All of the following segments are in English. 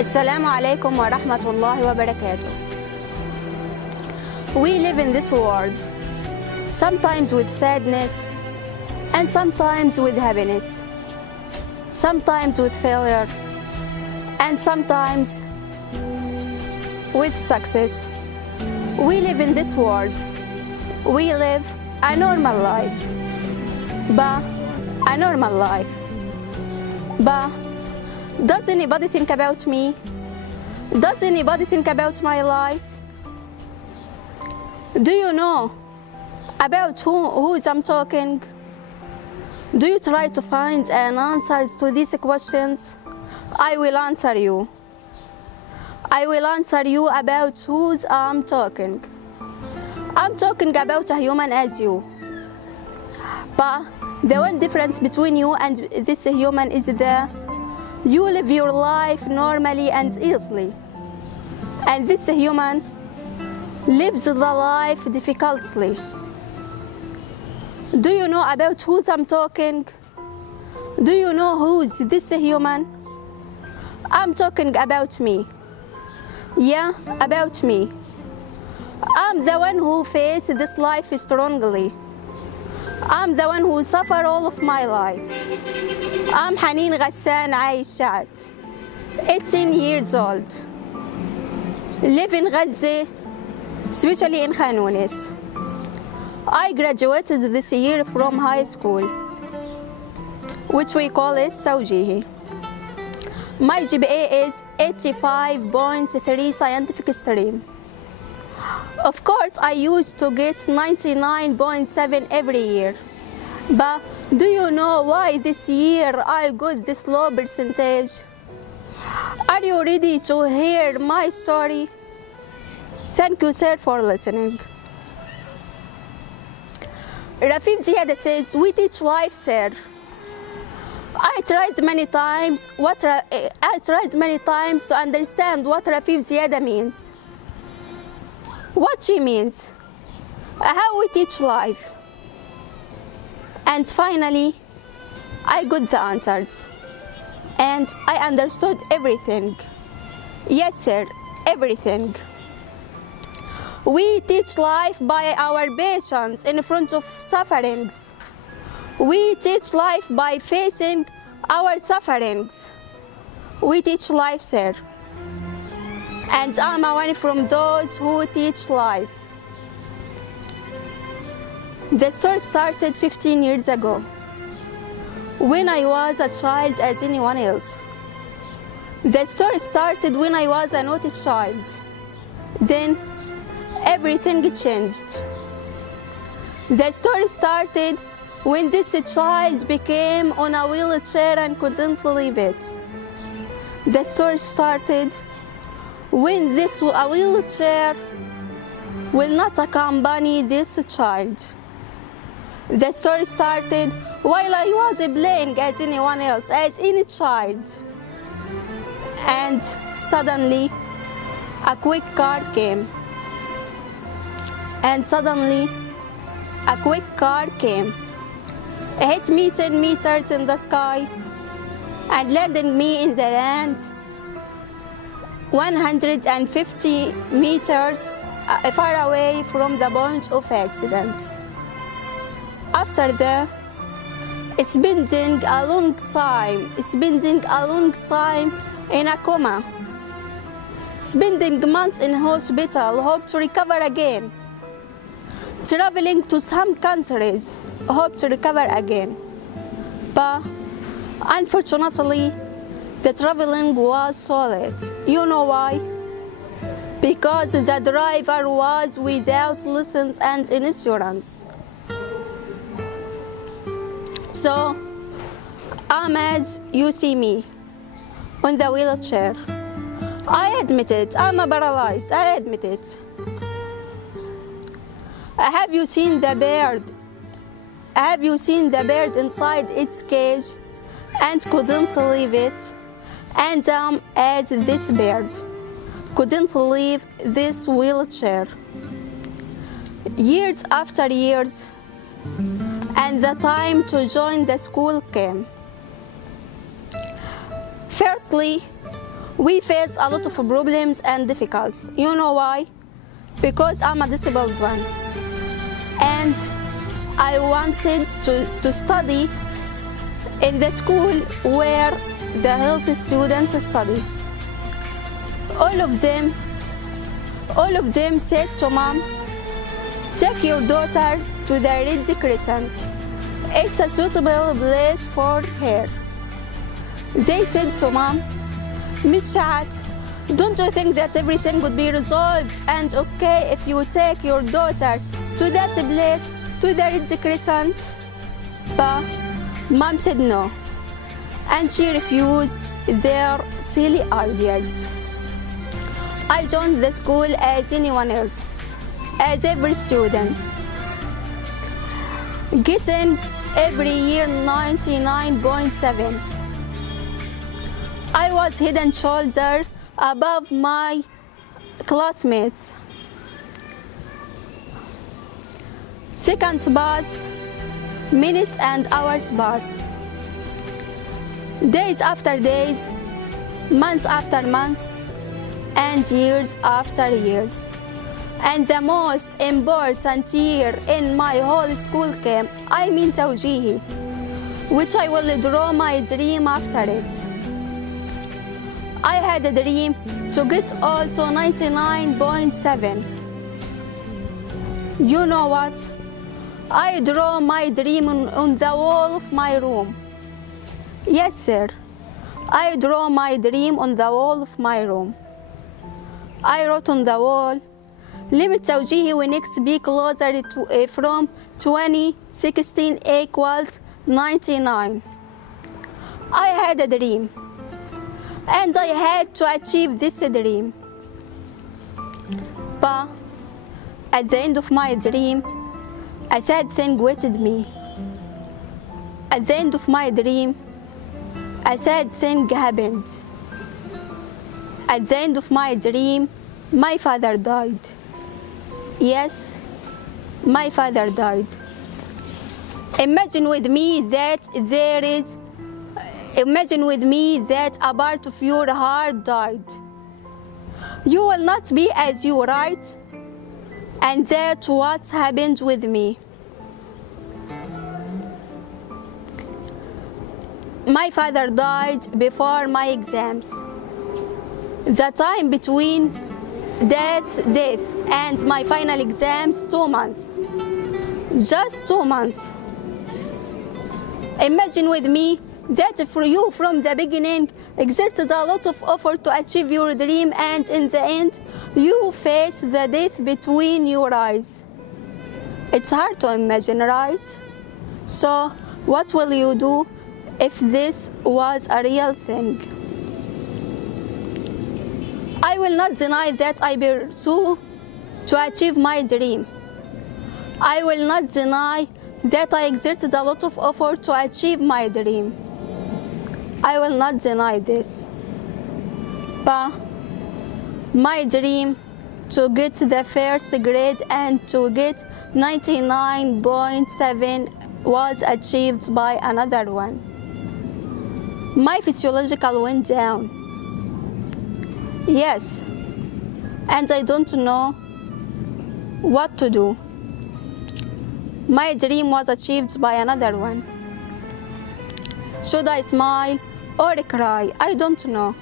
Assalamu alaikum wa rahmatullahi wa barakatuh. We live in this world, sometimes with sadness and sometimes with happiness, sometimes with failure and sometimes with success. We live in this world. We live a normal life, but a normal life. But does anybody think about me? Does anybody think about my life? Do you know about who I'm talking? Do you try to find an answers to these questions? I will answer you. I will answer you about who I'm talking. I'm talking about a human as you. But the one difference between you and this human is that you live your life normally and easily, and this human lives the life difficultly. Do you know about who I'm talking? Do you know who's this human? I'm talking about me. Yeah, about me. I'm the one who faced this life strongly. I'm the one who suffered all of my life. I'm Haneen Shaat, 18 years old. Live in Gaza, especially in Khan Younis. I graduated this year from high school, which we call it Tawjihi. My GPA is 85.3 scientific stream. Of course, I used to get 99.7 every year. But do you know why this year I got this low percentage? Are you ready to hear my story? Thank you, sir, for listening. Rafif Ziada says, we teach life, sir. I tried many times to understand what Rafif Ziada means. What she means, how we teach life. And finally, I got the answers. And I understood everything. Yes, sir, everything. We teach life by our patience in front of sufferings. We teach life by facing our sufferings. We teach life, sir. And I'm one from those who teach life. The story started 15 years ago, when I was a child as anyone else. The story started when I was a naughty child. Then everything changed. The story started when this child became on a wheelchair and couldn't leave it. The story started when this wheelchair will not accompany this child. The story started while I was playing as anyone else, as any child. And suddenly, a quick car came. And suddenly, a quick car came. It hit me 10 meters in the sky and landed me in the land 150 meters far away from the point of accident. After that, spending a long time in a coma, spending months in hospital, hope to recover again, traveling to some countries, hope to recover again. But unfortunately, the traveling was solid. You know why? Because the driver was without license and insurance. So, I'm as you see me, on the wheelchair. I admit it, I'm paralyzed, I admit it. Have you seen the bird? Have you seen the bird inside its cage and couldn't leave it? And as this bird couldn't leave this wheelchair. Years after years, and the time to join the school came. Firstly, We face a lot of problems and difficulties. You know why? Because I'm a disabled one. And I wanted to study in the school where the healthy students study. All of them said to Mom, take your daughter to the Red Crescent. It's a suitable place for her. They said to Mom, Miss Shaat, don't you think that everything would be resolved and okay if you take your daughter to that place, to the Red Crescent? But Mom said no, and she refused their silly ideas. I joined the school as anyone else, as every student, getting every year 99.7. I was head and shoulder above my classmates. Seconds passed, minutes and hours passed. Days after days, months after months, and years after years. And the most important year in my whole school came, توجيهي, which I will draw my dream after it. I had a dream to get also 99.7. You know what? I draw my dream on the wall of my room. Yes, sir. I draw my dream on the wall of my room. I wrote on the wall, limit توجيهي when x be closer to, from 2016 equals 99. I had a dream, and I had to achieve this dream. But at the end of my dream, a sad thing waited me. At the end of my dream, a sad thing happened. At the end of my dream, my father died. Yes, my father died. Imagine with me that a part of your heart died. You will not be as you, right? And that's what happened with me. My father died before my exams. The time between death and my final exams, 2 months. Just 2 months. Imagine with me that for you from the beginning exerted a lot of effort to achieve your dream, and in the end you face the death between your eyes. It's hard to imagine, right? So what will you do if this was a real thing? I will not deny that I pursue to achieve my dream. I will not deny that I exerted a lot of effort to achieve my dream. I will not deny this. But my dream to get the first grade and to get 99.7 was achieved by another one. My physiological went down. Yes, and I don't know what to do. My dream was achieved by another one. Should I smile or cry? I don't know.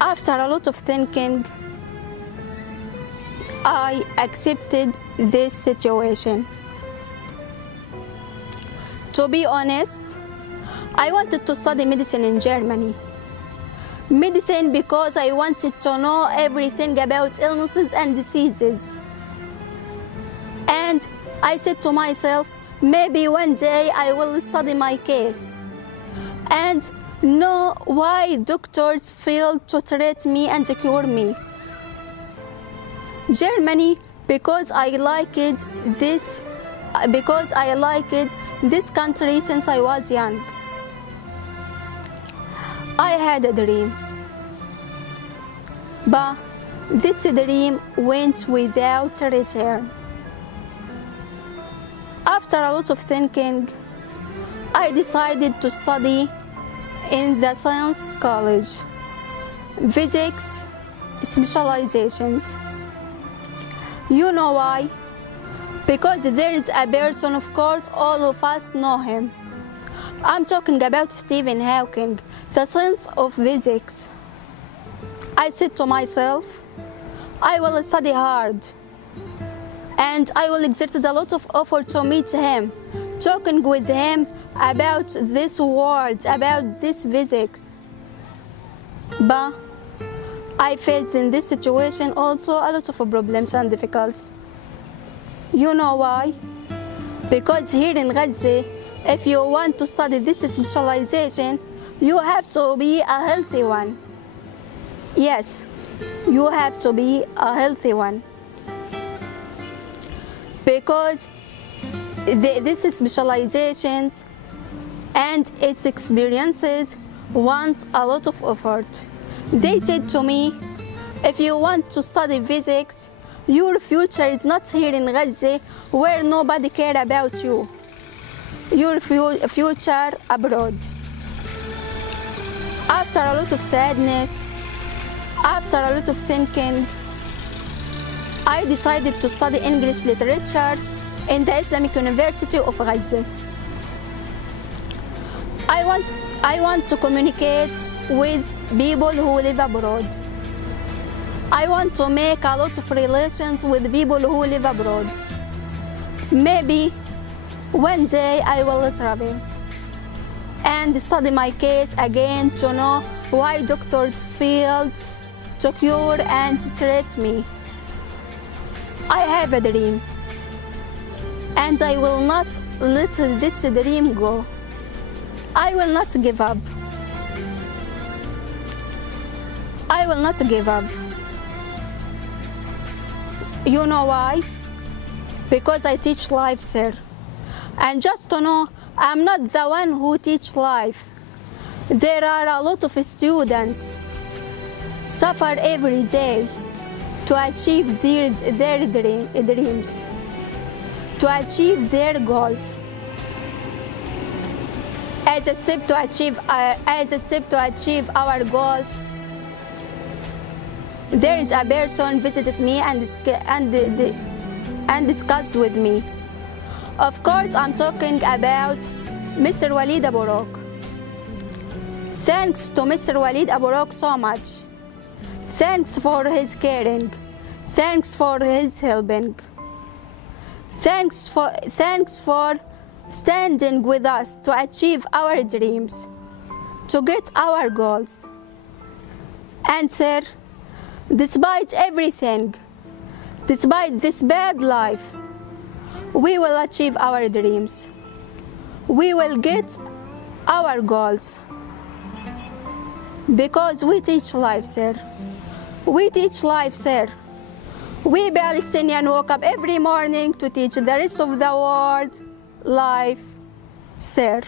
After a lot of thinking, I accepted this situation. To be honest, I wanted to study medicine in Germany. Medicine because I wanted to know everything about illnesses and diseases. And I said to myself, maybe one day I will study my case and know why doctors fail to treat me and cure me. Germany because I liked this country since I was young. I had a dream, but this dream went without return. After a lot of thinking, I decided to study in the science college. Physics specializations. You know why? Because there is a person, of course, all of us know him. I'm talking about Stephen Hawking, the science of physics. I said to myself, I will study hard and I will exert a lot of effort to meet him, talking with him about this world, about this physics. But I faced in this situation also a lot of problems and difficulties. You know why? Because here in Gaza, if you want to study this specialization, you have to be a healthy one. Yes, you have to be a healthy one. Because this specializations and its experiences want a lot of effort. They said to me, if you want to study physics, your future is not here in Gaza where nobody cares about you. Your future abroad. After a lot of sadness, after a lot of thinking, I decided to study English literature in the Islamic University of Gaza. I want to communicate with people who live abroad. I want to make a lot of relations with people who live abroad. Maybe one day I will travel and study my case again to know why doctors failed to cure and treat me. I have a dream, and I will not let this dream go. I will not give up. I will not give up. You know why? Because I teach life, sir. And just to know, I'm not the one who teach life. There are a lot of students suffer every day to achieve their dreams, to achieve their goals. As a step to achieve our goals, there is a person visited me and discussed with me. Of course, I'm talking about Mr. Walid Aburok. Thanks to Mr. Walid Aburok so much. Thanks for his caring. Thanks for his helping. Thanks for standing with us to achieve our dreams, to get our goals. And sir, despite everything, despite this bad life, we will achieve our dreams. We will get our goals. Because we teach life, sir. We teach life, sir. We Palestinians woke up every morning to teach the rest of the world life, sir.